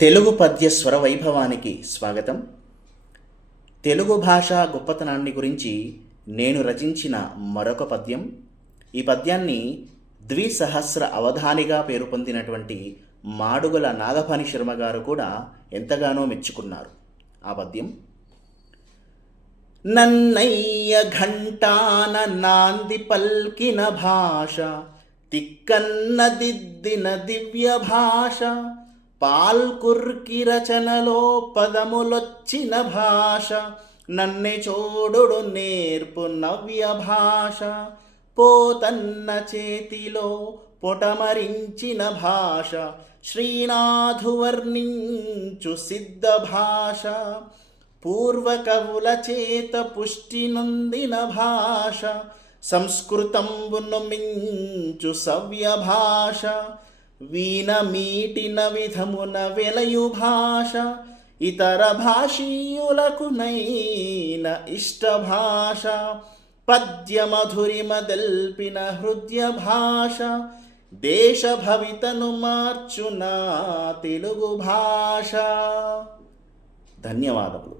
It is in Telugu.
తెలుగు పద్య స్వర వైభవానికి స్వాగతం. తెలుగు భాష గొప్పతనాన్ని గురించి నేను రచించిన మరొక పద్యం. ఈ పద్యాన్ని ద్విసహస్ర అవధానిగా పేరు పొందినటువంటి మాడుగుల నాగపాణి శర్మ గారు కూడా ఎంతగానో మెచ్చుకున్నారు. ఆ పద్యం నన్నయ్య ఘంటాన నాంది పల్కిన భాష తిక్కన్న దిద్దిన దివ్య భాష పాల్కుర్కి రచనలో పదములొచ్చిన భాష నన్నె చూడుడు నేర్పు నవ్య భాష. పోతన్న చేతిలో పొటమరించిన భాష శ్రీనాథు వర్ణించు సిద్ధ భాష. పూర్వకవుల చేత పుష్టి నొందిన భాష సంస్కృతంబును మించు సవ్య భాష. వీణమీటిన విధమున వెలయు భాష ఇతర భాషీయులకు నైన ఇష్ట భాష. పద్యమధురిమ దల్పిన హృదయ భాష దేశ భవితను మార్చునా తెలుగు భాష. ధన్యవాదములు.